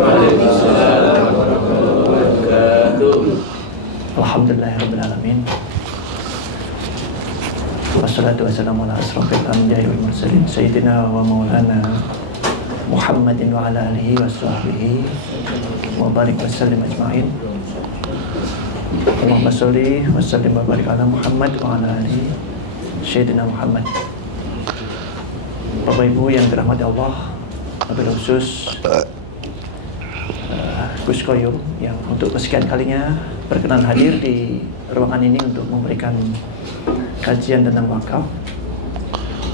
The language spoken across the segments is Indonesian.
Waalaikumsalam warahmatullahi wabarakatuh. Alhamdulillahirrahmanirrahim. Wassalatu wassalamu ala asrofil anbiya'i wal mursalin Sayyidina wa maulana Muhammadin wa ala alihi wa sahbihi wa barik wa sallim ajma'in. Allahumma salli wa sallim wa barik ala Muhammad wa ala alihi Sayyidina Muhammad. Bapak Ibu yang dirahmati Allah, wabil khusus Gus Koyum yang untuk kesekian kalinya berkenan hadir di ruangan ini untuk memberikan kajian tentang wakaf.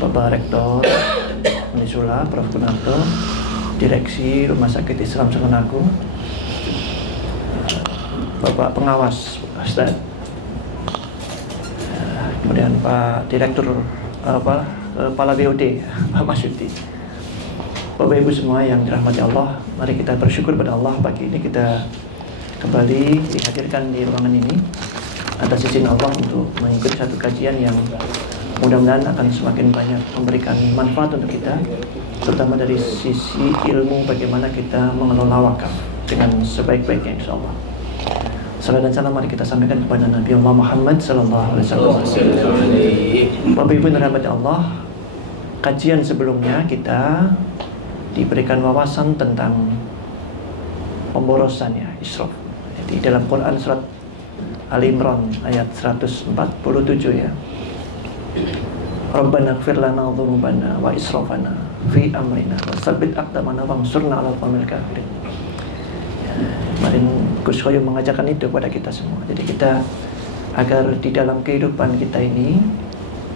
Bapak Rektor Unisula Prof. Kunarto, Direksi Rumah Sakit Islam Sekenaku, Bapak Pengawas Ustaz, kemudian Pak Direktur Kepala BOD Pak Masyuti. Bapak Ibu semua yang dirahmati Allah, mari kita bersyukur pada Allah pagi ini kita kembali dihadirkan di ruangan ini atas izin Allah untuk mengikuti satu kajian yang mudah-mudahan akan semakin banyak memberikan manfaat untuk kita, terutama dari sisi ilmu bagaimana kita mengelola wakaf dengan sebaik-baiknya insya Allah. Salam dan salam mari kita sampaikan kepada Nabi Allah Muhammad sallallahu alaihi wasallam. Bapak Ibu yang dirahmati Allah, kajian sebelumnya kita diberikan wawasan tentang pemborosan ya, israf. Jadi dalam Quran surat Ali Imran ayat 147 ya. Rabbana ighfir lana dzunubana wa israfana fi amrina wa tsabbit aqdamana wansurna 'alal qawmil kafirin. Kemarin Gus Koyum mengajarkan itu kepada kita semua. Jadi kita agar di dalam kehidupan kita ini,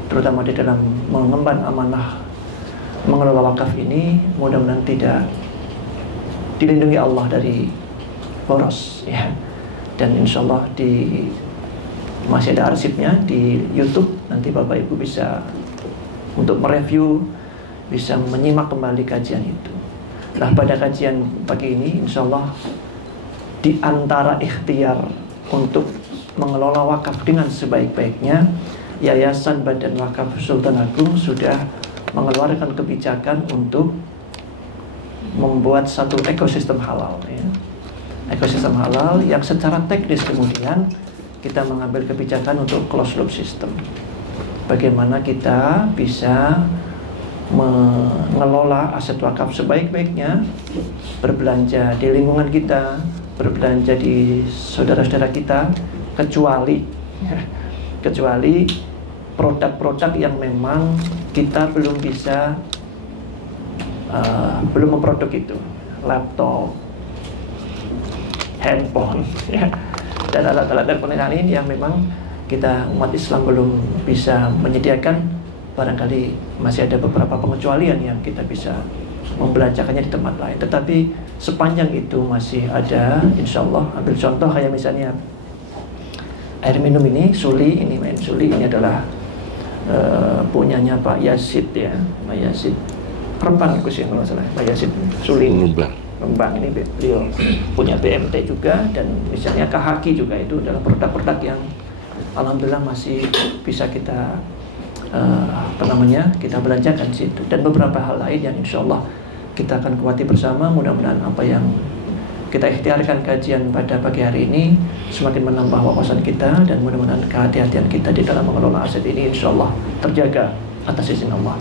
terutama di dalam mengemban amanah mengelola wakaf ini, mudah-mudahan tidak dilindungi Allah dari boros ya. Dan insya Allah masih ada arsipnya di YouTube, nanti Bapak Ibu bisa untuk mereview, bisa menyimak kembali kajian itu. Nah pada kajian pagi ini insya Allah di antara ikhtiar untuk mengelola wakaf dengan sebaik-baiknya, Yayasan Badan Wakaf Sultan Agung sudah mengeluarkan kebijakan untuk membuat satu ekosistem halal ya. Ekosistem halal yang secara teknis kemudian kita mengambil kebijakan untuk closed loop system. Bagaimana kita bisa mengelola aset wakaf sebaik-baiknya, berbelanja di lingkungan kita, berbelanja di saudara-saudara kita, kecuali produk-produk yang memang kita belum bisa belum memproduk itu, laptop, handphone ya, dan alat-alat elektronik lain yang memang kita umat Islam belum bisa menyediakan. Barangkali masih ada beberapa pengecualian yang kita bisa membelanjakannya di tempat lain, tetapi sepanjang itu masih ada, insya Allah. Ambil contoh kayak misalnya air minum ini, Suli, ini main Suli, ini adalah punyanya Pak Yazid ya, Pak Yazid Rembang sih kalau salah, Pak Yazid Suli Rembang ini beliau punya BMT juga, dan misalnya Kahaki juga, itu adalah produk-produk yang alhamdulillah masih bisa kita kita belanjakan di situ, dan beberapa hal lain yang insya Allah kita akan kuati bersama. Mudah-mudahan apa yang kita ikhtiarkan kajian pada pagi hari ini semakin menambah wawasan kita, dan mudah-mudahan kehati-hatian kita di dalam mengelola aset ini insya Allah terjaga atas izin Allah.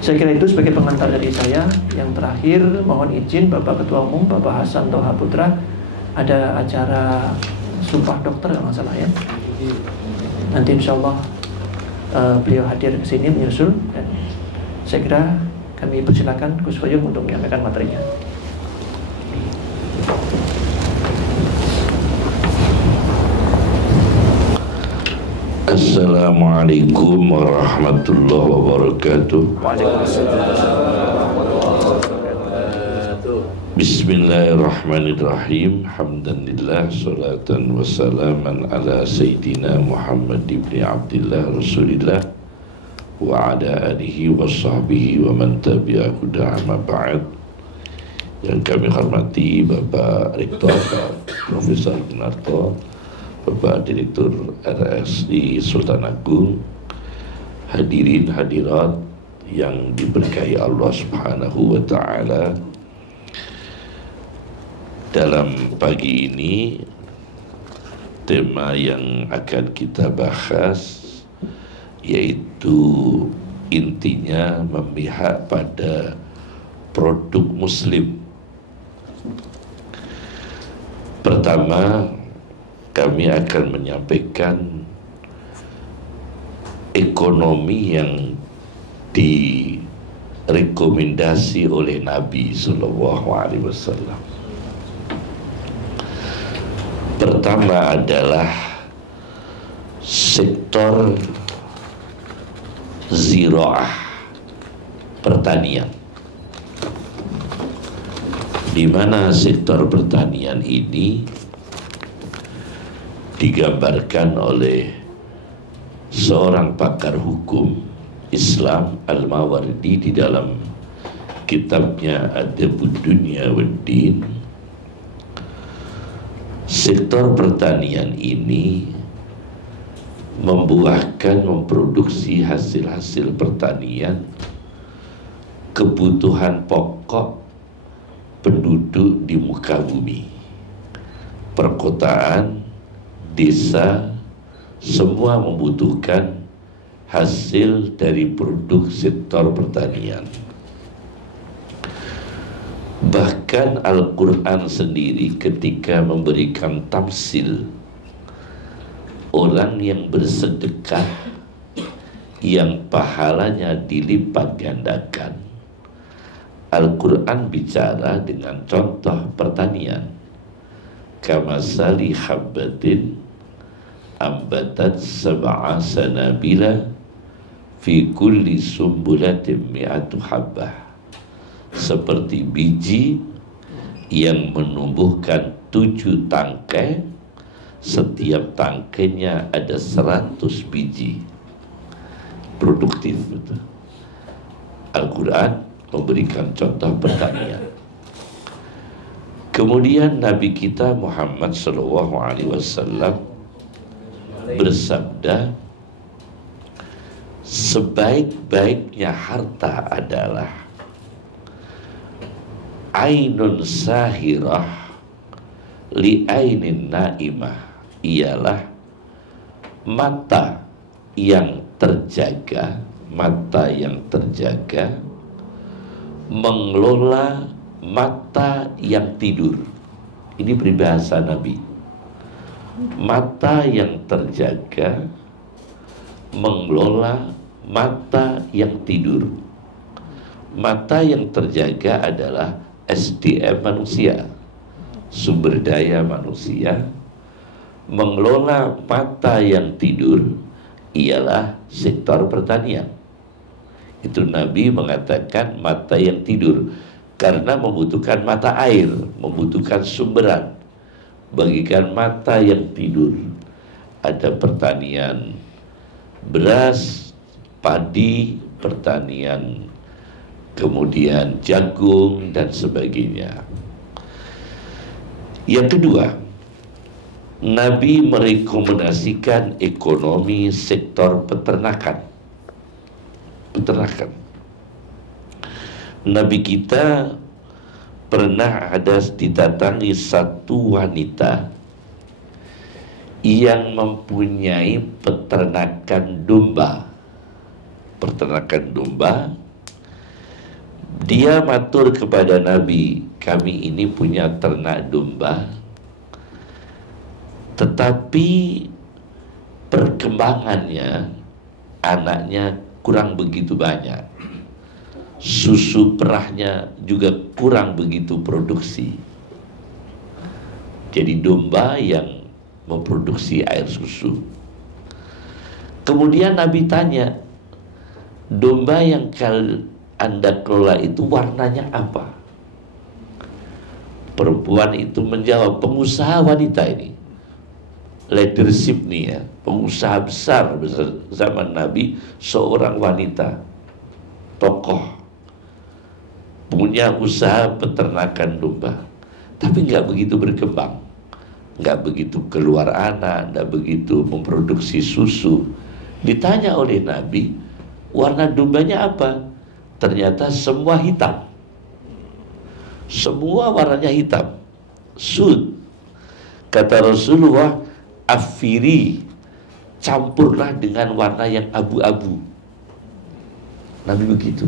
Saya kira itu sebagai pengantar dari saya. Yang terakhir, mohon izin Bapak Ketua Umum Bapak Hasan Toha Putra, ada acara sumpah dokter kalau nggak salah ya. Nanti insya Allah beliau hadir ke sini menyusul, dan saya kira kami persilakan Gus Koyum untuk menyampaikan materinya. Assalamualaikum warahmatullahi wabarakatuh. Bismillahirrahmanirrahim. Hamdanillah, salatan wassalaman ala Sayyidina Muhammad ibn Abdillah Rasulillah wa ala alihi wa sahbihi wa man tabi'ahu da'ama ba'd. Yang kami hormati Bapak Rektor Profesor Kunarto, Bapak Direktur RSI Sultan Agung, hadirin hadirat yang diberkahi Allah Subhanahu wa taala. Dalam pagi ini tema yang akan kita bahas yaitu intinya memihak pada produk muslim. Pertama, kami akan menyampaikan ekonomi yang direkomendasi oleh Nabi Sallallahu Alaihi Wasallam. Pertama adalah sektor ziraah, pertanian, di mana sektor pertanian ini digambarkan oleh seorang pakar hukum Islam Al-Mawardi di dalam kitabnya Adabud Dunya Waddin. Sektor pertanian ini memproduksi hasil-hasil pertanian kebutuhan pokok penduduk di muka bumi. Perkotaan, desa, semua membutuhkan hasil dari produk sektor pertanian. Bahkan Al-Quran sendiri ketika memberikan tamsil orang yang bersedekah yang pahalanya dilipat gandakan, Al-Quran bicara dengan contoh pertanian. Kamasali habbatin ambatat sab'a sanabila fi kulli sumbulatin mi'atu habbah, seperti biji yang menumbuhkan 7 tangkai, setiap tangkainya ada 100 biji. Produktif betul. Al-Quran memberikan contoh pertanian. Kemudian Nabi kita Muhammad SAW bersabda, sebaik-baiknya harta adalah ainun sahirah li ainin naimah, ialah mata yang terjaga, mengelola mata yang tidur. Ini peribahasa Nabi. Mata yang terjaga mengelola mata yang tidur. Mata yang terjaga adalah SDM manusia, sumber daya manusia. Mengelola mata yang tidur ialah sektor pertanian. Itu Nabi mengatakan mata yang tidur, karena membutuhkan mata air, membutuhkan sumberan. Bagikan mata yang tidur, ada pertanian beras, padi, pertanian kemudian jagung dan sebagainya. Yang kedua, Nabi merekomendasikan ekonomi sektor peternakan. Nabi kita pernah ada didatangi satu wanita yang mempunyai peternakan domba. Dia matur kepada Nabi, kami ini punya ternak domba, tetapi perkembangannya, anaknya kurang begitu banyak, susu perahnya juga kurang begitu produksi. Jadi domba yang memproduksi air susu. Kemudian Nabi tanya, domba yang Anda kelola itu warnanya apa? Perempuan itu menjawab, pengusaha wanita ini, leadership nih ya, pengusaha besar zaman Nabi, seorang wanita, tokoh, punya usaha peternakan domba, tapi nggak begitu berkembang, nggak begitu keluar anak, nggak begitu memproduksi susu. Ditanya oleh Nabi, warna dombanya apa? Ternyata semua hitam, semua warnanya hitam, sud. Kata Rasulullah, afiri, campurlah dengan warna yang abu-abu. Nabi begitu.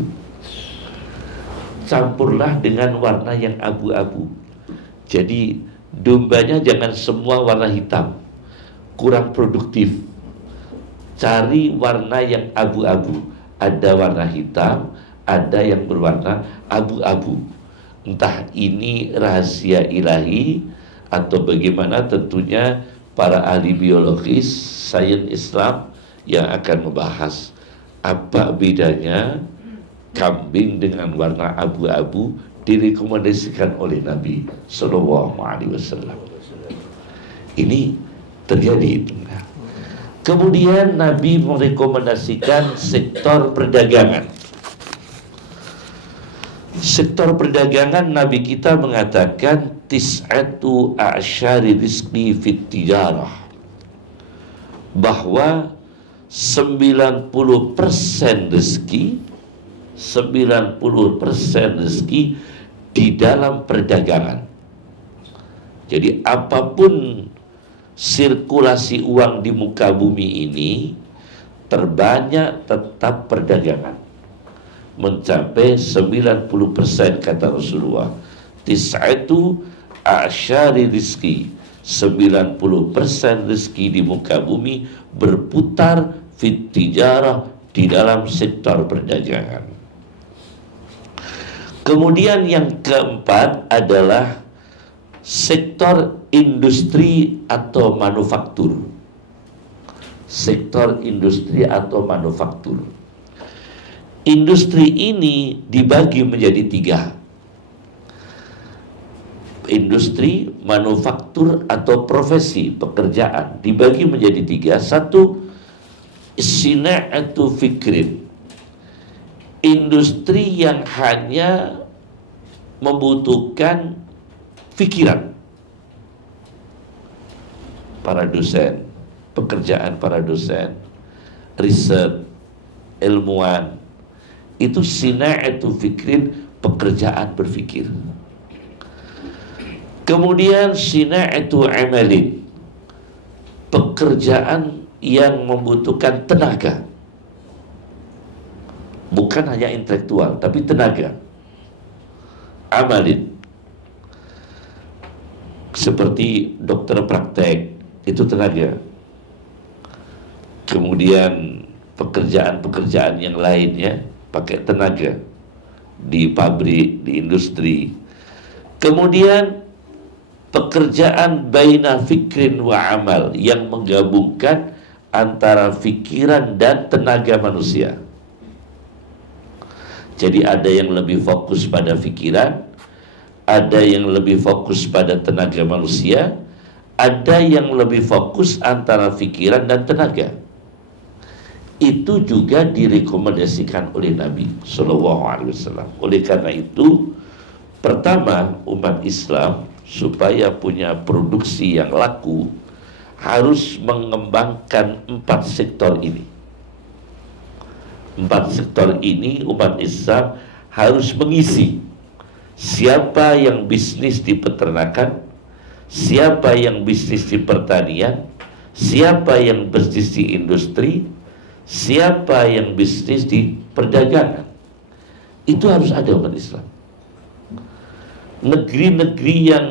Campurlah dengan warna yang abu-abu. Jadi dombanya jangan semua warna hitam, kurang produktif. Cari warna yang abu-abu. Ada warna hitam, ada yang berwarna abu-abu. Entah ini rahasia ilahi atau bagaimana, tentunya para ahli biologis, sains Islam yang akan membahas apa bedanya kambing dengan warna abu-abu direkomendasikan oleh Nabi Sallallahu Alaihi Wasallam. Ini terjadi. Kemudian Nabi merekomendasikan sektor perdagangan. Sektor perdagangan, Nabi kita mengatakan tis'atu a'syari rizqi fit tijarah, bahwa 90% rezeki 90% rezeki di dalam perdagangan. Jadi apapun sirkulasi uang di muka bumi ini, terbanyak tetap perdagangan, mencapai 90%, kata Rasulullah. Tis'atu a'syari rizki, 90% rezeki di muka bumi berputar fit tijarah, di dalam sektor perdagangan. Kemudian yang keempat adalah sektor industri atau manufaktur. Sektor industri atau manufaktur. Industri ini dibagi menjadi 3. Industri, manufaktur atau profesi pekerjaan dibagi menjadi 3. 1, sina'atu fikrin, industri yang hanya membutuhkan fikiran para dosen, pekerjaan para dosen, riset, ilmuwan. Itu sina'atu fikrin, pekerjaan berfikir. Kemudian sina'atu amalin, pekerjaan yang membutuhkan tenaga, bukan hanya intelektual tapi tenaga. Amalin, seperti dokter praktek, itu tenaga. Kemudian pekerjaan-pekerjaan yang lainnya pakai tenaga, di pabrik, di industri. Kemudian pekerjaan baina fikrin wa amal, yang menggabungkan antara fikiran dan tenaga manusia. Jadi ada yang lebih fokus pada fikiran, ada yang lebih fokus pada tenaga manusia, ada yang lebih fokus antara fikiran dan tenaga. Itu juga direkomendasikan oleh Nabi Sallallahu Alaihi Wasallam. Oleh karena itu, pertama, umat Islam supaya punya produksi yang laku harus mengembangkan 4 sektor ini. 4 sektor ini umat Islam harus mengisi. Siapa yang bisnis di peternakan, siapa yang bisnis di pertanian, siapa yang bisnis di industri, siapa yang bisnis di perdagangan. Itu harus ada umat Islam. Negeri-negeri yang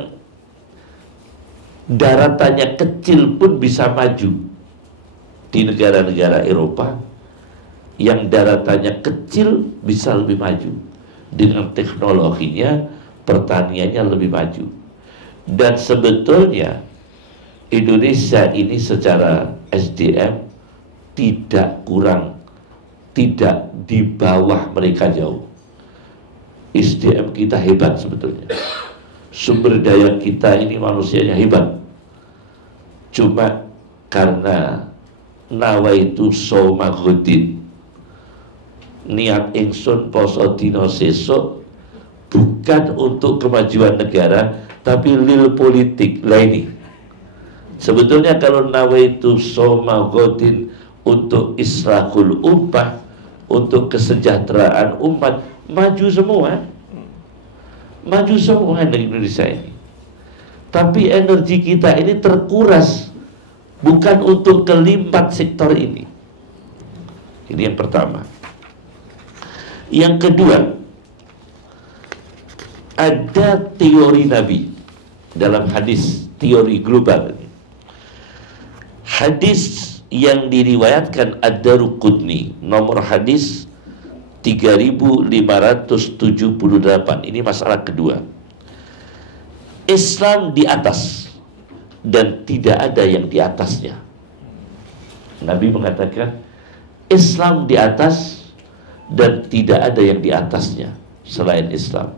daratannya kecil pun bisa maju. Di negara-negara Eropa yang daratannya kecil bisa lebih maju. Dengan teknologinya, pertaniannya lebih maju. Dan sebetulnya Indonesia ini secara SDM tidak kurang, tidak di bawah mereka jauh. SDM kita hebat sebetulnya. Sumber daya kita ini manusianya hebat. Cuma karena nawaitu soma ghadin, niat ingsun poso dina sesuk bukan untuk kemajuan negara tapi lil politik lain. Sebetulnya kalau nawaitu soma ghadin untuk islahul ummah, untuk kesejahteraan umat, maju semua. Maju semua di Indonesia ini. Tapi energi kita ini terkuras bukan untuk kelimpat sektor ini. Ini yang pertama. Yang kedua, ada teori Nabi dalam hadis, teori global. Hadis yang diriwayatkan Ad-Daruqutni, nomor hadis 3578. Ini masalah kedua. Islam di atas dan tidak ada yang di atasnya. Nabi mengatakan Islam di atas dan tidak ada yang di atasnya selain Islam.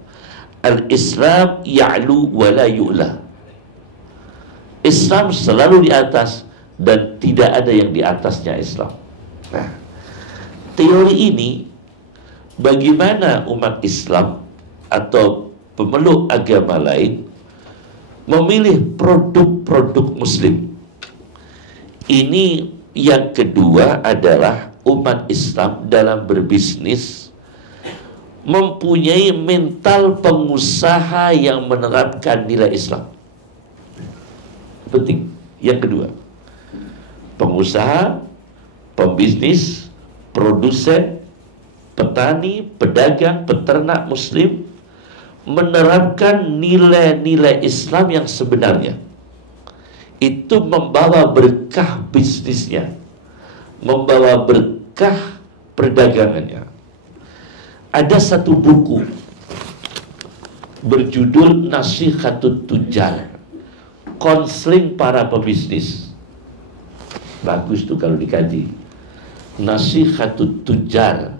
Al-Islam ya'lu wa la yu'la. Islam selalu di atas dan tidak ada yang di atasnya Islam. Nah, teori ini bagaimana umat Islam atau pemeluk agama lain memilih produk-produk Muslim. Ini yang kedua adalah umat Islam dalam berbisnis mempunyai mental pengusaha yang menerapkan nilai Islam. Penting. Yang kedua, pengusaha, pembisnis, produsen, petani, pedagang, peternak Muslim menerapkan nilai-nilai Islam yang sebenarnya. Itu membawa berkah bisnisnya, membawa berkah perdagangannya. Ada satu buku berjudul Nasihatut Tujar, konseling para pebisnis. Bagus tuh kalau dikaji. Nasihatut Tujar,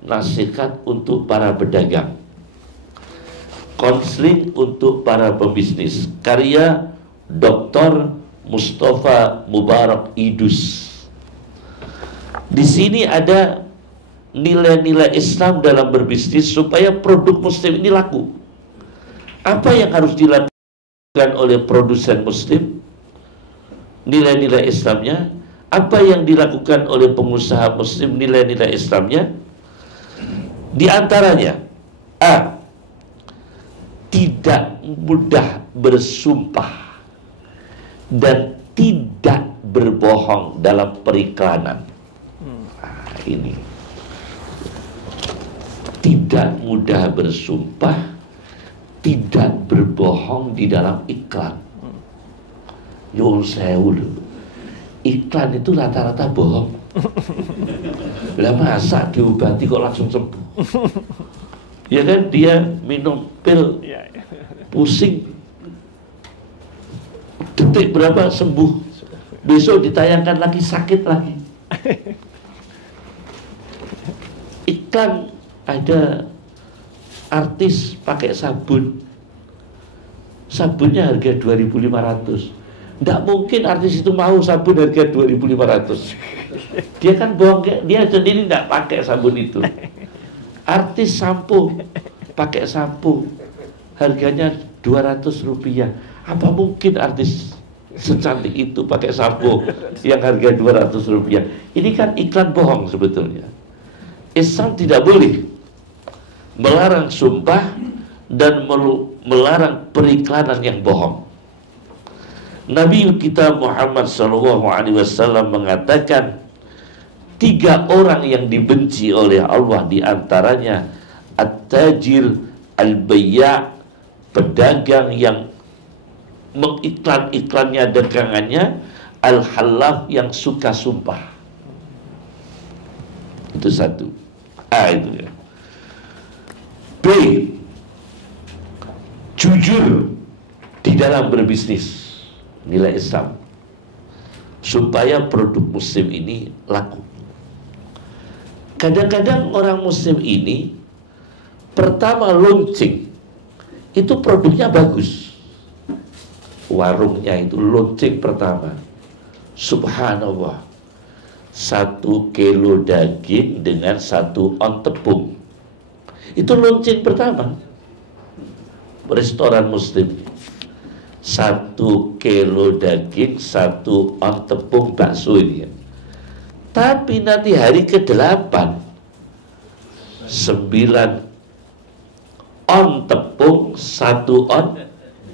nasihat untuk para pedagang, konseling untuk para pebisnis, karya Dr. Mustafa Mubarak Idus. Di sini ada nilai-nilai Islam dalam berbisnis supaya produk Muslim ini laku. Apa yang harus dilakukan oleh produsen Muslim? Nilai-nilai Islamnya. Apa yang dilakukan oleh pengusaha Muslim? Nilai-nilai Islamnya. Di antaranya, A, tidak mudah bersumpah dan tidak berbohong dalam periklanan. Nah, ini tidak mudah bersumpah, tidak berbohong di dalam iklan. Nyuwun sewu lho. Iklan itu rata-rata bohong. Lah masa diobati kok langsung sembuh? Ya kan, dia minum pil pusing, detik berapa sembuh, besok ditayangkan lagi sakit lagi. Iklan, ada artis pakai sabun, sabunnya harga 2.500. Tidak mungkin artis itu mau sabun harga 2.500. Dia kan bohong, dia sendiri tidak pakai sabun itu. Artis sampo, pakai sampo, harganya 200 rupiah. Apa mungkin artis secantik itu pakai sampo yang harga 200 rupiah? Ini kan iklan bohong sebetulnya. Islam tidak boleh melarang sumpah dan melarang periklanan yang bohong. Nabi kita Muhammad SAW mengatakan 3 orang yang dibenci oleh Allah, di antaranya at-tajir, al-bayya', pedagang yang mengiklan-iklannya dagangannya, al-halaf yang suka sumpah. Itu satu. A itu ya. B, jujur di dalam berbisnis, nilai Islam, supaya produk Muslim ini laku. Kadang-kadang orang Muslim ini pertama launching itu produknya bagus, warungnya itu launching pertama, subhanallah, 1 kilo daging dengan 1 on tepung, itu launching pertama. Restoran Muslim, 1 kilo daging, 1 on tepung bakso ini. Tapi nanti hari ke-8 9 on tepung, 1 on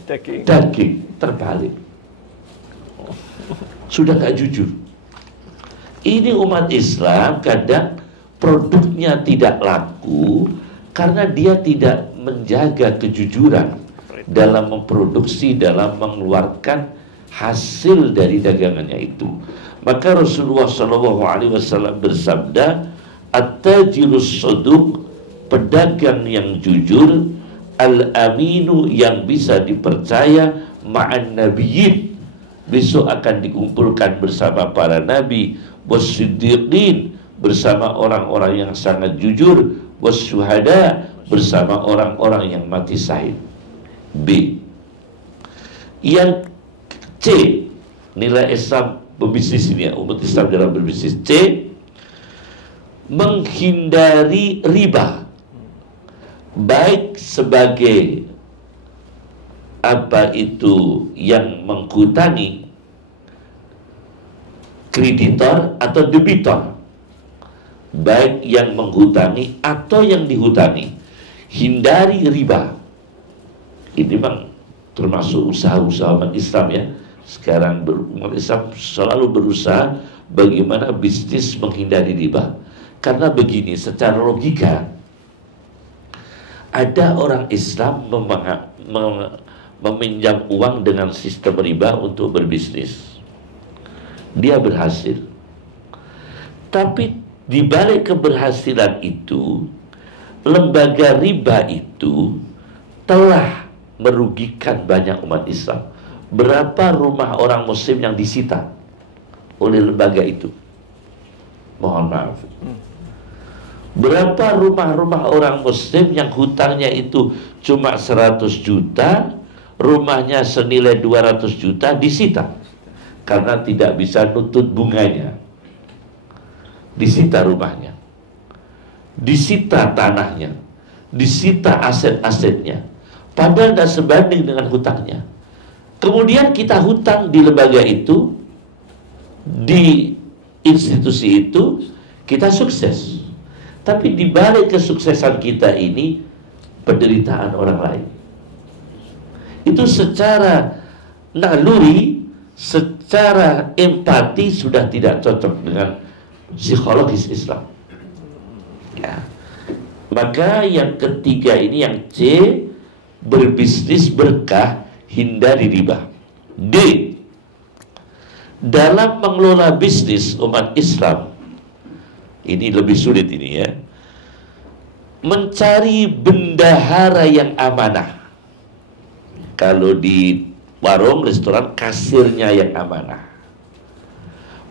daging, terbalik. Sudah gak jujur. Ini umat Islam kadang produknya tidak laku karena dia tidak menjaga kejujuran dalam memproduksi, dalam mengeluarkan hasil dari dagangannya itu. Maka Rasulullah SAW bersabda, at-tajirus saduq, pedagang yang jujur, al-aminu, yang bisa dipercaya, ma'an nabiyyin, besok akan dikumpulkan bersama para nabi, was-siddiqin, bersama orang-orang yang sangat jujur, was-syuhada, bersama orang-orang yang mati syahid. B. Yang C, nilai Islam berbisnis ini ya, umat Islam dalam berbisnis. C, menghindari riba, baik sebagai apa itu yang menghutangi kreditor atau debitor, baik yang menghutangi atau yang dihutani. Hindari riba. Ini memang termasuk usaha-usaha umat Islam ya. Sekarang umat Islam selalu berusaha bagaimana bisnis menghindari riba. Karena begini, secara logika, ada orang Islam meminjam uang dengan sistem riba untuk berbisnis. Dia berhasil. Tapi di balik keberhasilan itu, lembaga riba itu telah merugikan banyak umat Islam. Berapa rumah orang muslim yang disita oleh lembaga itu? Mohon maaf. Berapa rumah-rumah orang muslim yang hutangnya itu cuma 100 juta, rumahnya senilai 200 juta disita karena tidak bisa nutut bunganya. Disita rumahnya, disita tanahnya, disita aset-asetnya, padahal tidak sebanding dengan hutangnya. Kemudian kita hutang di lembaga itu, di institusi itu, kita sukses. Tapi di balik kesuksesan kita ini, penderitaan orang lain. Itu secara naluri, secara empati sudah tidak cocok dengan psikologis Islam. Ya. Maka yang ketiga ini, yang C, berbisnis berkah, hindari riba. D, dalam mengelola bisnis umat Islam, ini lebih sulit ini ya, mencari bendahara yang amanah. Kalau di warung, restoran, kasirnya yang amanah,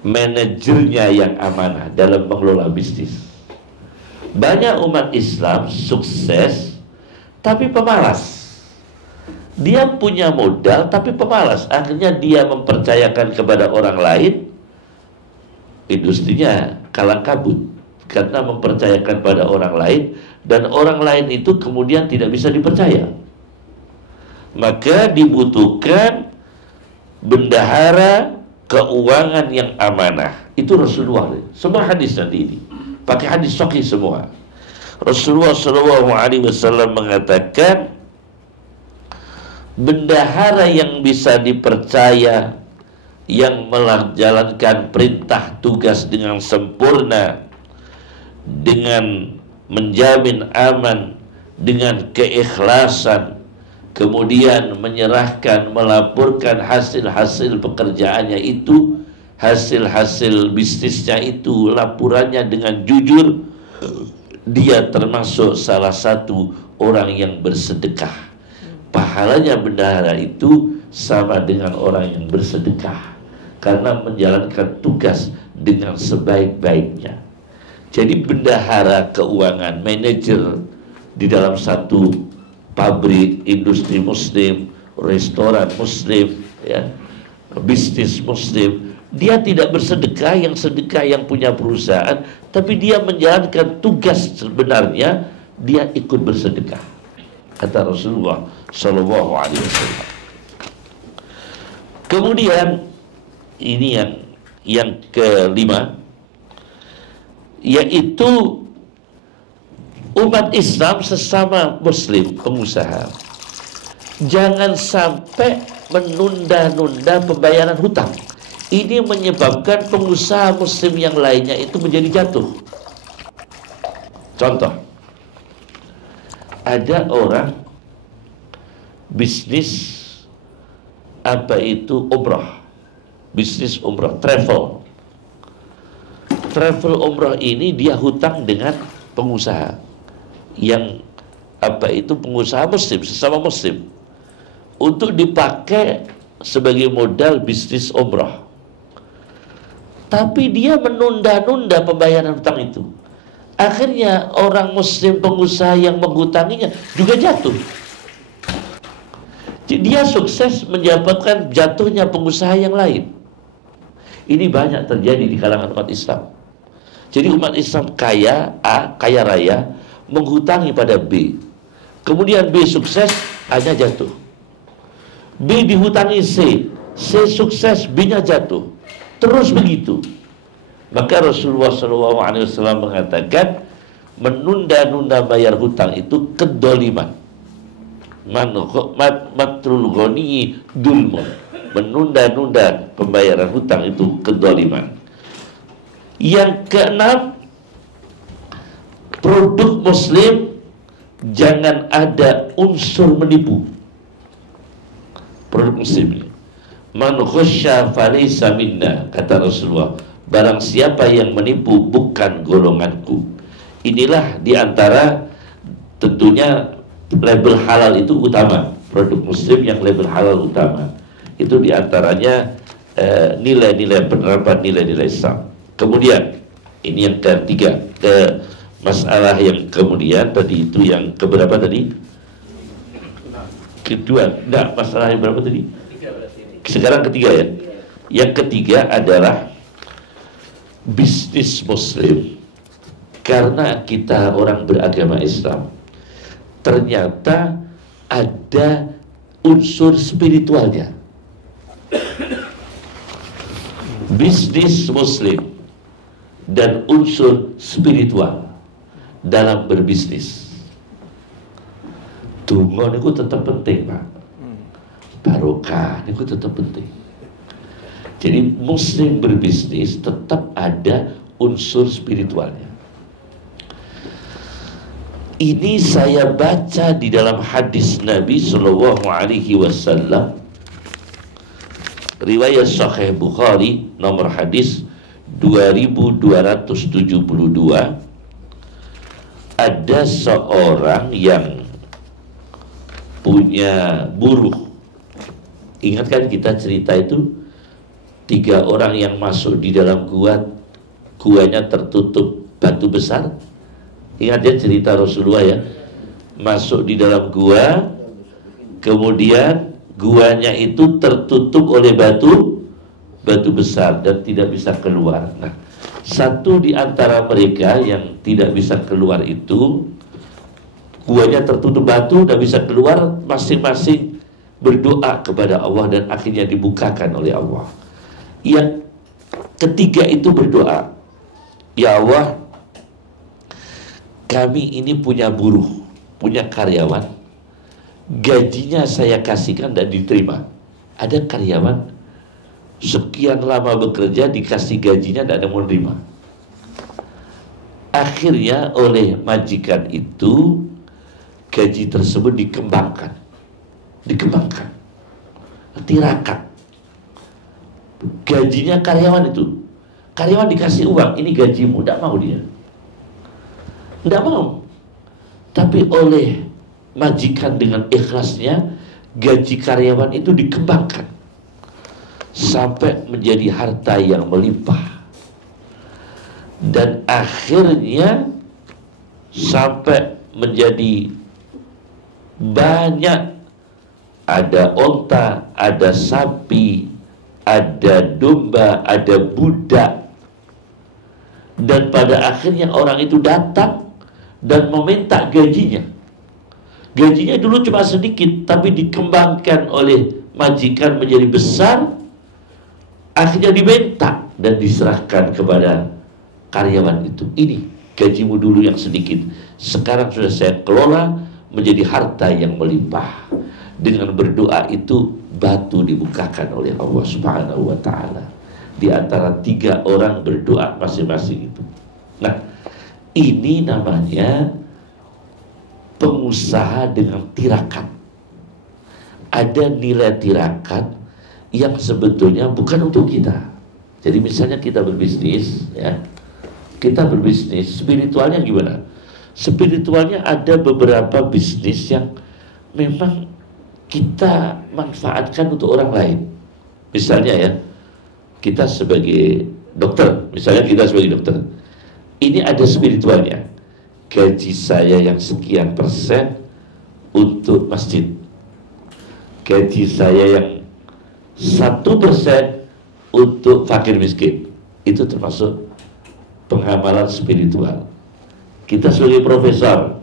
manajernya yang amanah dalam mengelola bisnis. Banyak umat Islam sukses tapi pemalas. Dia punya modal tapi pemalas. Akhirnya dia mempercayakan kepada orang lain, industrinya kalang kabut karena mempercayakan pada orang lain, dan orang lain itu kemudian tidak bisa dipercaya. Maka dibutuhkan bendahara keuangan yang amanah. Itu Rasulullah. Semua hadis nanti ini pakai hadis sahih semua. Rasulullah SAW mengatakan, bendahara yang bisa dipercaya, yang menjalankan perintah tugas dengan sempurna, dengan menjamin aman, dengan keikhlasan, kemudian menyerahkan, melaporkan hasil-hasil pekerjaannya itu, hasil-hasil bisnisnya itu, laporannya dengan jujur, dia termasuk salah satu orang yang bersedekah. Pahalanya bendahara itu sama dengan orang yang bersedekah karena menjalankan tugas dengan sebaik-baiknya. Jadi bendahara keuangan, manajer di dalam satu pabrik, industri muslim, restoran muslim, ya, bisnis muslim, dia tidak bersedekah, yang sedekah yang punya perusahaan, tapi dia menjalankan tugas sebenarnya, dia ikut bersedekah, kata Rasulullah Sallallahu Alaihi Wasallam. Kemudian ini yang kelima, yaitu umat Islam sesama muslim pengusaha Jangan sampai menunda-nunda pembayaran hutang. Ini menyebabkan pengusaha muslim yang lainnya itu menjadi jatuh. Contoh, ada orang bisnis apa itu umrah, bisnis umrah, travel umrah ini dia hutang dengan pengusaha yang apa itu pengusaha muslim, sesama muslim, untuk dipakai sebagai modal bisnis umrah. Tapi dia menunda-nunda pembayaran hutang itu. Akhirnya orang muslim pengusaha yang menghutanginya juga jatuh. Dia sukses menyebabkan jatuhnya pengusaha yang lain. Ini banyak terjadi di kalangan umat Islam. Jadi umat Islam kaya, A, kaya raya, menghutangi pada B. Kemudian B sukses, A-nya jatuh. B dihutangi C, C sukses, B-nya jatuh. Terus begitu. Maka Rasulullah SAW mengatakan menunda-nunda bayar hutang itu kedoliman. Matrul ghani dulmun. Menunda-nunda pembayaran hutang itu kedoliman. Yang keenam, produk muslim jangan ada unsur menipu. Produk muslim ini, man khosya falaysa minna, kata Rasulullah, barang siapa yang menipu bukan golonganku. Inilah diantara tentunya label halal itu utama. Produk muslim yang label halal utama itu diantaranya nilai-nilai penerapan nilai-nilai Islam. Kemudian ini yang ketiga, masalah yang kemudian tadi itu yang keberapa tadi? Kedua, enggak, masalah yang berapa tadi? Sekarang ketiga ya. Yang ketiga adalah bisnis muslim. Karena kita orang beragama Islam, ternyata ada unsur spiritualnya. Bisnis muslim dan unsur spiritual dalam berbisnis. Dungo itu tetap penting, Pak. Barokah itu tetap penting. Jadi muslim berbisnis tetap ada unsur spiritualnya. Ini saya baca di dalam hadis Nabi Sallallahu Alaihi Wasallam, riwayat Sahih Bukhari, nomor hadis 2272. Ada seorang yang punya buruh. Ingat kan kita cerita itu 3 orang yang masuk di dalam gua, guanya tertutup batu besar. Ingat ya cerita Rasulullah ya, masuk di dalam gua, kemudian guanya itu tertutup oleh batu besar dan tidak bisa keluar. Nah, satu di antara mereka yang tidak bisa keluar itu, guanya tertutup batu dan bisa keluar, masing-masing berdoa kepada Allah dan akhirnya dibukakan oleh Allah. Yang ketiga itu berdoa, ya Allah, kami ini punya buruh, punya karyawan, gajinya saya kasihkan dan diterima. Ada karyawan sekian lama bekerja, dikasih gajinya dan ada mau terima. Akhirnya oleh majikan itu gaji tersebut dikembangkan, tirakat. Gajinya karyawan itu, karyawan dikasih uang, ini gajimu, tidak mau dia, tidak mau. Tapi oleh majikan dengan ikhlasnya, gaji karyawan itu dikembangkan sampai menjadi harta yang melimpah, dan akhirnya sampai menjadi banyak. Ada onta, ada sapi, ada domba, ada budak. Dan pada akhirnya orang itu datang dan meminta gajinya. Gajinya dulu cuma sedikit, tapi dikembangkan oleh majikan menjadi besar. Akhirnya diminta dan diserahkan kepada karyawan itu. Ini gajimu dulu yang sedikit, sekarang sudah saya kelola menjadi harta yang melimpah. Dengan berdoa itu batu dibukakan oleh Allah Subhanahu wa ta'ala. Di antara 3 orang berdoa masing-masing itu. Nah, ini namanya pengusaha dengan tirakat. Ada nilai tirakat yang sebetulnya bukan untuk kita. Jadi misalnya kita berbisnis, ya, kita berbisnis, spiritualnya gimana? Spiritualnya ada beberapa bisnis yang memang kita manfaatkan untuk orang lain. Misalnya ya, kita sebagai dokter, misalnya kita sebagai dokter, ini ada spiritualnya. Gaji saya yang sekian persen untuk masjid, gaji saya yang 1% untuk fakir miskin. Itu termasuk pengamalan spiritual. Kita sebagai profesor,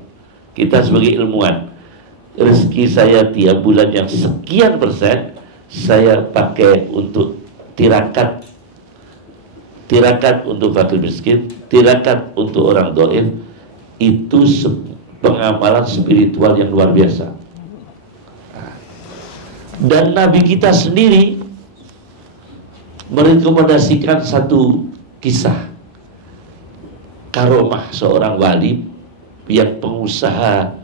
kita sebagai ilmuwan, rezeki saya tiap bulan yang sekian persen saya pakai untuk tirakat untuk fakir miskin, tirakat untuk orang dhaif. Itu pengamalan spiritual yang luar biasa. Dan Nabi kita sendiri merekomendasikan satu kisah karomah seorang wali yang pengusaha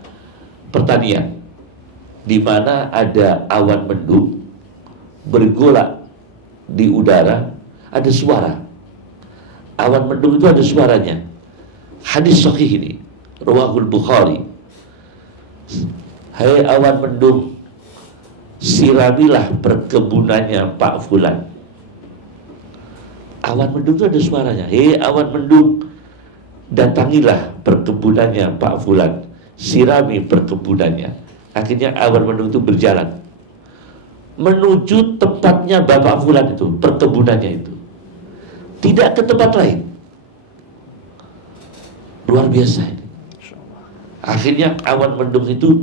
pertanian, di mana ada awan mendung bergolak di udara, ada suara. Awan mendung itu ada suaranya. Hadis sahih ini, Rawahul Bukhari. Hai awan mendung, siramilah perkebunannya Pak Fulan. Awan mendung itu ada suaranya. Hei awan mendung, datangilah perkebunannya Pak Fulan, sirami perkebunannya. Akhirnya awan mendung itu berjalan menuju tempatnya Bapak Fulan itu, perkebunannya itu, tidak ke tempat lain. Luar biasa ini. Akhirnya awan mendung itu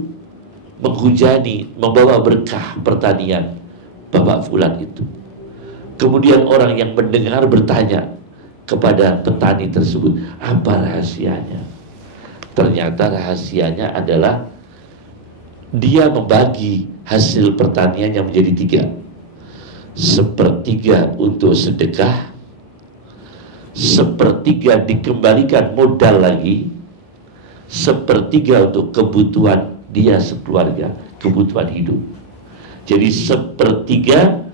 menghujani, membawa berkah pertanian Bapak Fulan itu. Kemudian orang yang mendengar bertanya kepada petani tersebut, apa rahasianya? Ternyata rahasianya adalah dia membagi hasil pertaniannya menjadi 3. 1/3 untuk sedekah, 1/3 dikembalikan modal lagi, 1/3 untuk kebutuhan dia sekeluarga, kebutuhan hidup. Jadi 1/3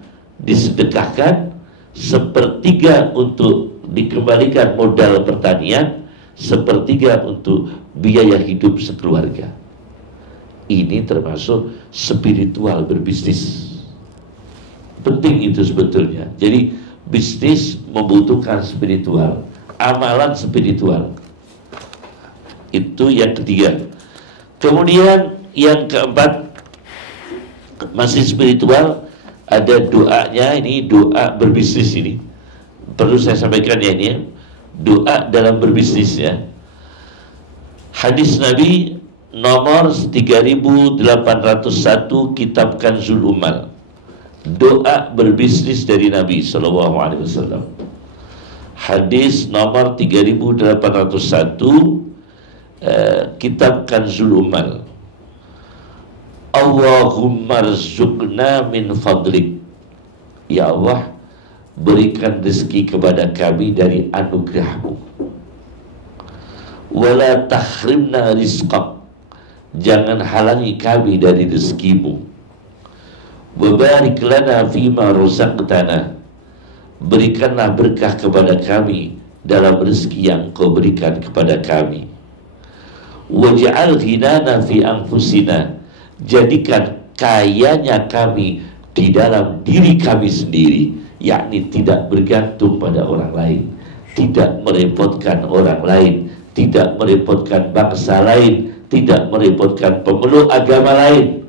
disedekahkan, 1/3 untuk dikembalikan modal pertanian, 1/3 untuk biaya hidup sekeluarga. Ini termasuk spiritual berbisnis. Penting itu sebetulnya. Jadi bisnis membutuhkan spiritual, amalan spiritual. Itu yang ketiga. Kemudian yang keempat, masih spiritual, ada doanya. Ini doa berbisnis ini. Perlu saya sampaikan ya, ini ya. Doa dalam berbisnis ya. Hadis Nabi nomor 3801, kitab Kanzul Ummal. Doa berbisnis dari Nabi SAW. Hadis nomor 3801, kitab Kanzul Ummal. Allahumma rzuqna min fadlik. Ya Allah, berikan rezeki kepada kami dari anugerahmu. Wala tahrimna rizqak, jangan halangi kami dari rezekimu. Wabarik lana fima razaqtana, berikanlah berkah kepada kami dalam rezeki yang kau berikan kepada kami. Waj'al ghinana fi anfusina, jadikan kayanya kami di dalam diri kami sendiri, yakni tidak bergantung pada orang lain, tidak merepotkan orang lain, tidak merepotkan bangsa lain, tidak merepotkan pemeluk agama lain.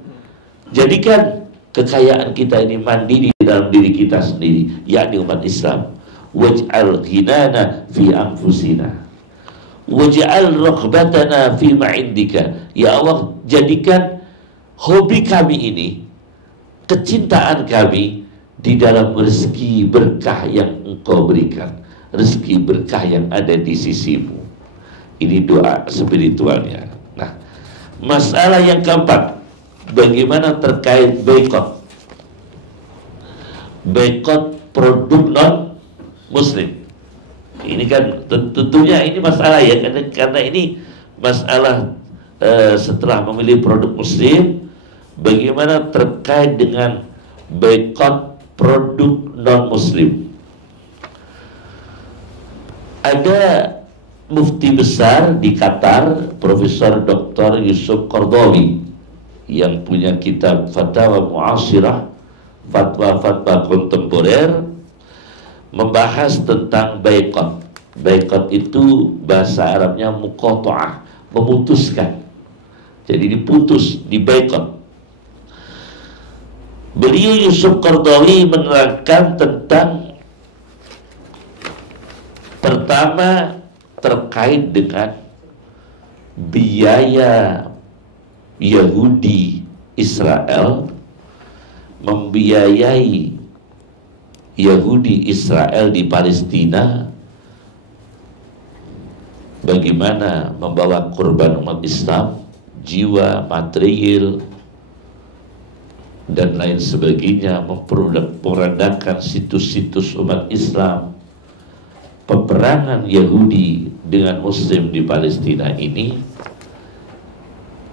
Jadikan kekayaan kita ini mandiri dalam diri kita sendiri, yakni umat Islam. Waj'al ghinana fi anfusina, waj'al raghbatana fi ma'indika. Ya Allah, jadikan hobi kami ini, kecintaan kami di dalam rezeki berkah yang Engkau berikan, rezeki berkah yang ada di sisimu. Ini doa spiritualnya. Nah, Masalah yang keempat, bagaimana terkait boikot? Boikot produk non Muslim. Ini kan tentunya ini masalah ya, karena ini masalah setelah memilih produk Muslim, bagaimana terkait dengan boikot produk non Muslim. Ada mufti besar di Qatar, Profesor Dr. Yusuf Qaradawi, yang punya kitab Fatwa Mu'asirah, fatwa-fatwa kontemporer, membahas tentang boikot. Boikot itu bahasa Arabnya muqata'ah, memutuskan. Jadi diputus, diboikot. Beliau Yusuf Qaradawi menerangkan tentang pertama terkait dengan biaya Yahudi Israel membiayai Yahudi Israel di Palestina, bagaimana membawa korban umat Islam, jiwa, material, dan lain sebagainya, memperandakan situs-situs umat Islam. Peperangan Yahudi dengan Muslim di Palestina ini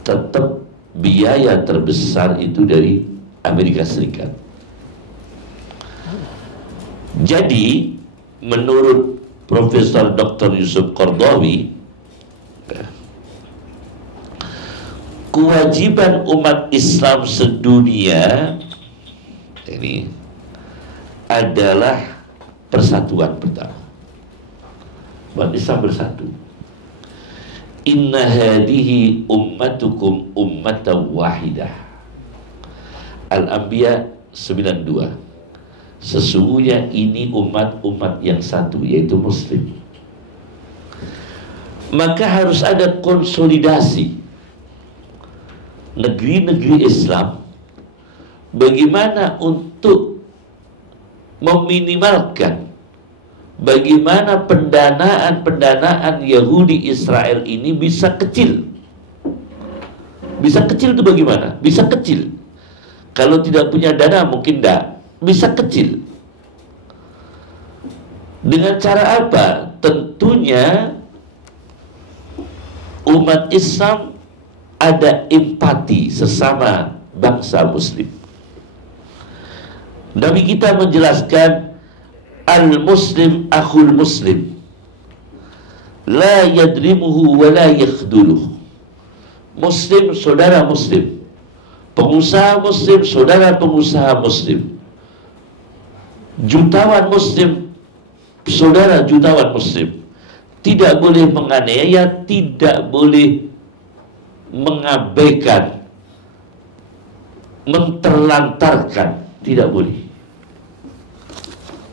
tetap biaya terbesar itu dari Amerika Serikat. Jadi menurut Profesor Dr. Yusuf Qaradawi, kewajiban umat Islam sedunia ini adalah persatuan pertama. Umat Islam bersatu. Inna hadihi ummatukum ummatan wahidah. Al-Anbiya 92. Sesungguhnya ini umat-umat yang satu, yaitu Muslim. Maka harus ada konsolidasi negeri-negeri Islam, bagaimana untuk meminimalkan bagaimana pendanaan Yahudi Israel ini bisa kecil. Bisa kecil itu bagaimana? Bisa kecil. Kalau tidak punya dana mungkin tidak. Bisa kecil. Dengan cara apa? Tentunya umat Islam ada empati sesama bangsa Muslim. Nabi kita menjelaskan, al-muslim akhul muslim, la yadrimuhu wa la yakhduluh. Muslim saudara Muslim, pengusaha Muslim saudara pengusaha Muslim, jutawan Muslim saudara jutawan Muslim. Tidak boleh menganiaya, tidak boleh mengabaikan, menterlantarkan, tidak boleh.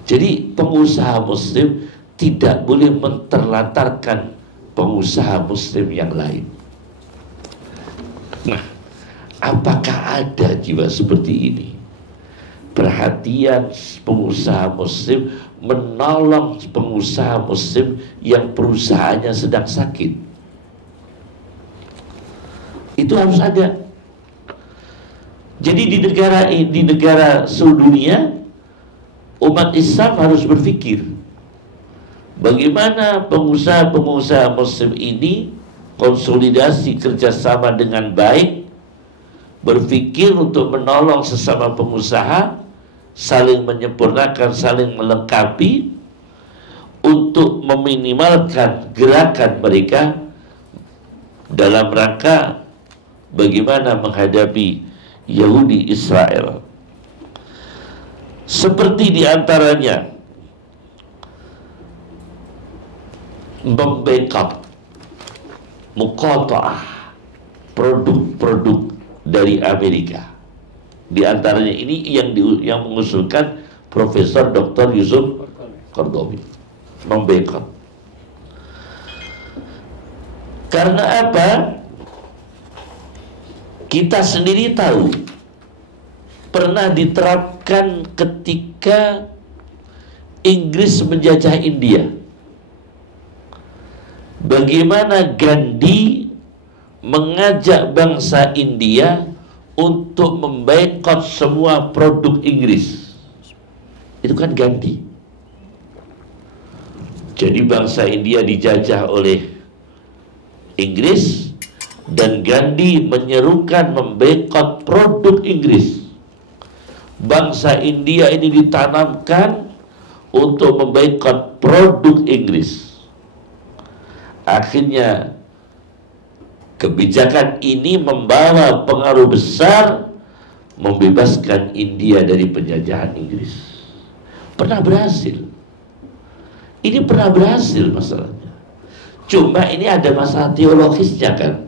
Jadi pengusaha Muslim tidak boleh menterlantarkan pengusaha Muslim yang lain. Nah, apakah ada jiwa seperti ini? Perhatian pengusaha Muslim menolong pengusaha Muslim yang perusahaannya sedang sakit. Itu harus ada. Jadi di negara seluruh dunia, umat Islam harus berpikir bagaimana pengusaha-pengusaha Muslim ini konsolidasi kerjasama dengan baik, berpikir untuk menolong sesama pengusaha, saling menyempurnakan, saling melengkapi, untuk meminimalkan gerakan mereka dalam rangka bagaimana menghadapi Yahudi Israel. Seperti diantaranya membackup, muqata'ah produk-produk dari Amerika. Di antaranya ini yang mengusulkan Profesor Dr. Yusuf Qaradawi, membackup. Karena apa? Kita sendiri tahu pernah diterapkan ketika Inggris menjajah India. Bagaimana Gandhi mengajak bangsa India untuk memboikot semua produk Inggris. Itu kan Gandhi. Jadi bangsa India dijajah oleh Inggris dan Gandhi menyerukan memboikot produk Inggris. Bangsa India ini ditanamkan untuk memboikot produk Inggris. Akhirnya kebijakan ini membawa pengaruh besar membebaskan India dari penjajahan Inggris. Pernah berhasil. Ini pernah berhasil masalahnya. Cuma ini ada masalah teologisnya kan.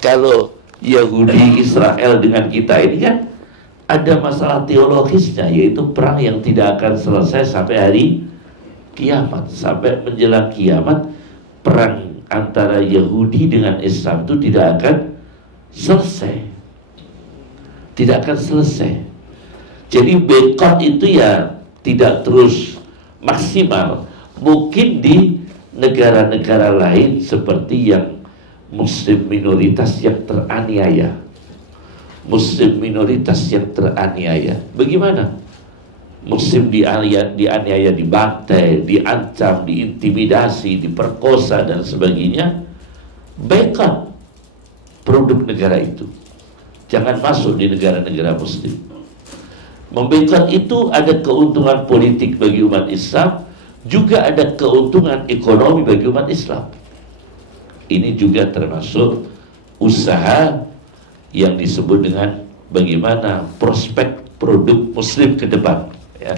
Kalau Yahudi Israel dengan kita ini kan ada masalah teologisnya, yaitu perang yang tidak akan selesai sampai hari kiamat. Sampai menjelang kiamat, perang antara Yahudi dengan Islam itu tidak akan selesai. Tidak akan selesai. Jadi boikot itu ya tidak terus maksimal. Mungkin di negara-negara lain seperti yang Muslim minoritas yang teraniaya. Muslim minoritas yang teraniaya. Bagaimana? Muslim dianiaya, dibantai, diancam, diintimidasi, diperkosa dan sebagainya. Boikot produk negara itu. Jangan masuk di negara-negara Muslim. Memboikot itu ada keuntungan politik bagi umat Islam, juga ada keuntungan ekonomi bagi umat Islam. Ini juga termasuk usaha yang disebut dengan bagaimana prospek produk Muslim ke depan. Ya.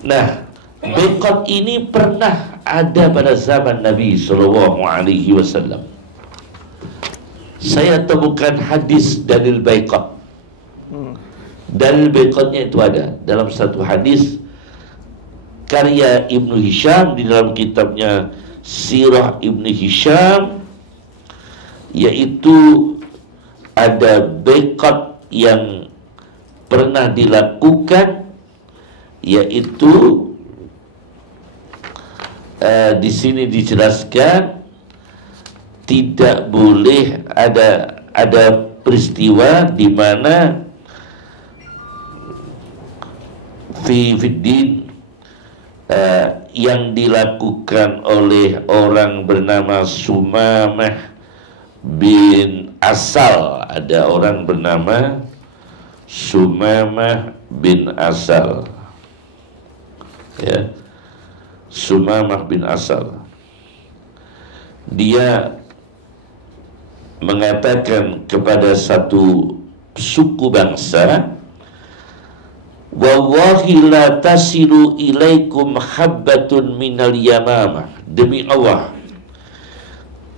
Nah, boikot ini pernah ada pada zaman Nabi SAW. Saya temukan hadis dalil boikot. Dalil boikotnya itu ada dalam satu hadis karya Ibnu Hisham di dalam kitabnya Sirah Ibnu Hisham, yaitu ada boikot yang pernah dilakukan, yaitu di sini dijelaskan tidak boleh ada peristiwa di mana fiddin yang dilakukan oleh orang bernama Sumamah bin Asal. Ada orang bernama Sumamah bin Asal, ya, Sumamah bin Asal. Dia mengatakan kepada satu suku bangsa, wallahi la tasilu ilaikum habbatun minal yamamah. Demi Allah,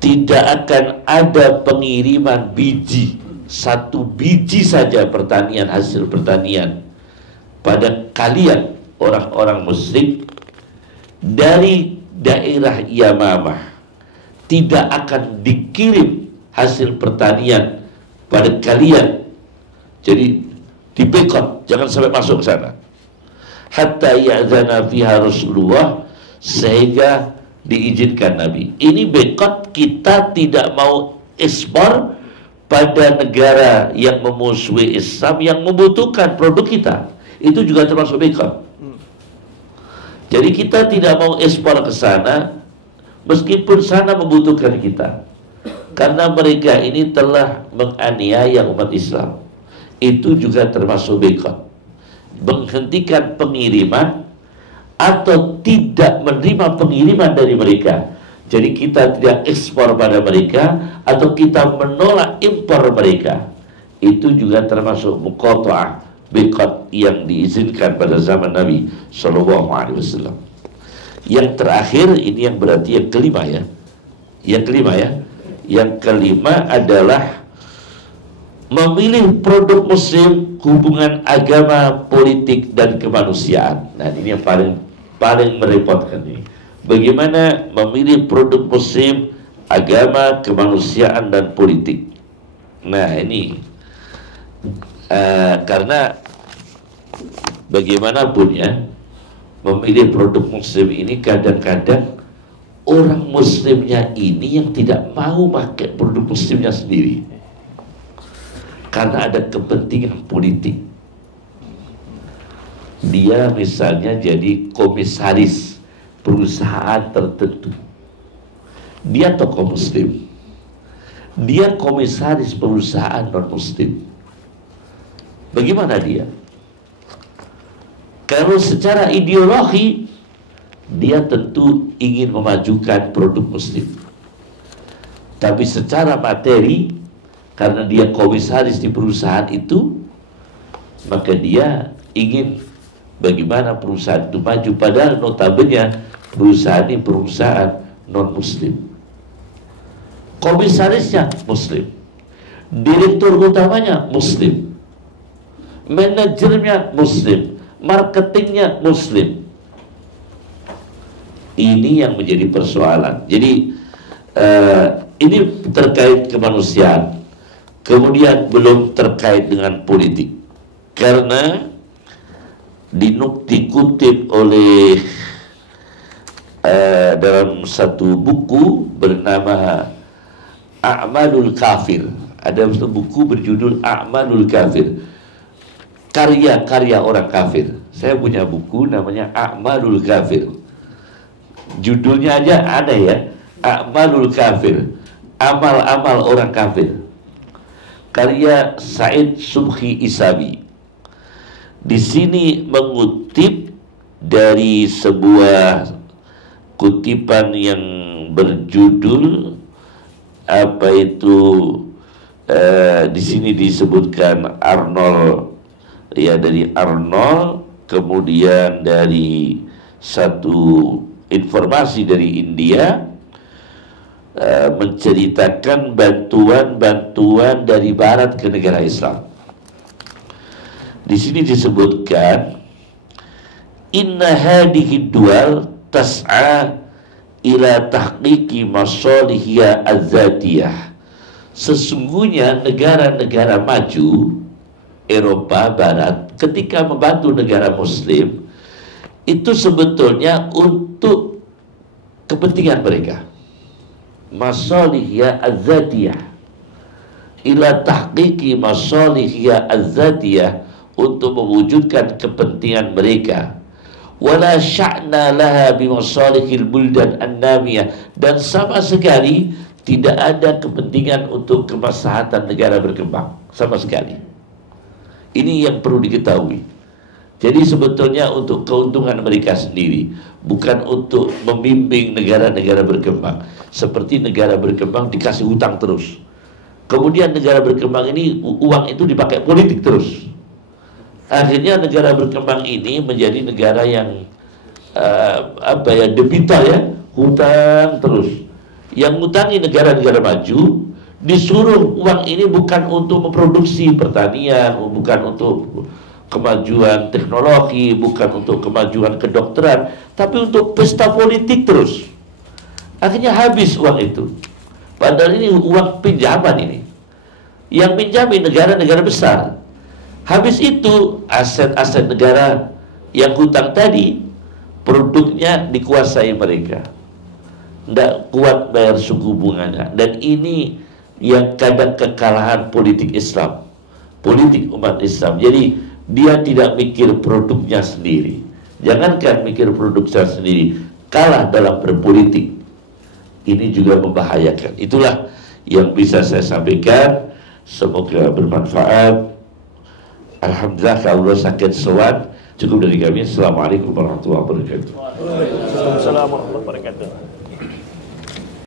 tidak akan ada pengiriman biji, satu biji saja pertanian, hasil pertanian pada kalian orang-orang musyrik dari daerah Yamamah. Tidak akan dikirim hasil pertanian pada kalian. Jadi dibekot, jangan sampai masuk ke sana. Hatta ya'zana fiha Rasulullah, sehingga diizinkan Nabi. Ini bekot, kita tidak mau ekspor pada negara yang memusuhi Islam, yang membutuhkan produk kita. Itu juga termasuk bekot. Jadi kita tidak mau ekspor ke sana, meskipun sana membutuhkan kita. Karena mereka ini telah menganiaya umat Islam. Itu juga termasuk boikot. Menghentikan pengiriman atau tidak menerima pengiriman dari mereka. Jadi kita tidak ekspor pada mereka atau kita menolak impor mereka. Itu juga termasuk muqata'ah, boikot yang diizinkan pada zaman Nabi SAW. Yang terakhir ini yang berarti yang kelima ya. Yang kelima ya. Yang kelima adalah memilih produk Muslim, hubungan agama, politik, dan kemanusiaan. Nah, ini yang paling merepotkan ini. Bagaimana memilih produk Muslim, agama, kemanusiaan, dan politik. Nah, ini karena bagaimanapun ya, memilih produk Muslim ini kadang-kadang orang muslimnya ini yang tidak mau pakai produk muslimnya sendiri karena ada kepentingan politik. Dia misalnya jadi komisaris perusahaan tertentu, dia tokoh muslim, dia komisaris perusahaan non muslim. Bagaimana dia? Kalau secara ideologi dia tentu ingin memajukan produk muslim, tapi secara materi karena dia komisaris di perusahaan itu, maka dia ingin bagaimana perusahaan itu maju, padahal notabene perusahaan ini perusahaan non muslim. Komisarisnya muslim, direktur utamanya muslim, manajernya muslim, marketingnya muslim. Ini yang menjadi persoalan. Jadi ini terkait kemanusiaan, kemudian belum terkait dengan politik, karena dikutip oleh dalam satu buku bernama A'malul Kafir. Ada satu buku berjudul A'malul Kafir, karya-karya orang kafir. Saya punya buku namanya A'malul Kafir. Judulnya aja ada ya, A'malul Kafir, amal-amal orang kafir, karya Said Subhi Isabi. Di sini mengutip dari sebuah kutipan yang berjudul apa itu, di sini disebutkan Arnold, ya, dari Arnold, kemudian dari satu informasi dari India menceritakan bantuan-bantuan dari Barat ke negara Islam. Di sini disebutkan inna hadhihi dual tas'a ila tahqiqi masalihiyya az-zatiyah. Sesungguhnya negara-negara maju Eropa Barat ketika membantu negara muslim itu sebetulnya untuk kepentingan mereka, masalihiyya az-zatiyah, ila tahqiqi masalihiyya az-zatiyah, untuk mewujudkan kepentingan mereka. Wala sya'na laha bimasalihil buldan an-namiyah, dan sama sekali tidak ada kepentingan untuk kemaslahatan negara berkembang sama sekali. Ini yang perlu diketahui. Jadi sebetulnya untuk keuntungan mereka sendiri, bukan untuk membimbing negara-negara berkembang. Seperti negara berkembang dikasih hutang terus, kemudian negara berkembang ini uang itu dipakai politik terus. Akhirnya negara berkembang ini menjadi negara yang debitor ya, hutang terus. Yang ngutangi negara-negara maju disuruh uang ini bukan untuk memproduksi pertanian, bukan untuk kemajuan teknologi, bukan untuk kemajuan kedokteran, tapi untuk pesta politik terus. Akhirnya habis uang itu. Padahal ini uang pinjaman ini, yang pinjamin negara-negara besar. Habis itu aset-aset negara yang hutang tadi, produknya dikuasai mereka, tidak kuat bayar suku bunganya. Dan ini yang kadang kekalahan politik Islam, politik umat Islam. Jadi dia tidak mikir produknya sendiri. Jangankan mikir produknya sendiri, kalah dalam berpolitik. Ini juga membahayakan. Itulah yang bisa saya sampaikan. Semoga bermanfaat. Alhamdulillah, kalau sakit sowan cukup dari kami. Assalamualaikum warahmatullahi wabarakatuh. Waalaikumsalam warahmatullahi wabarakatuh.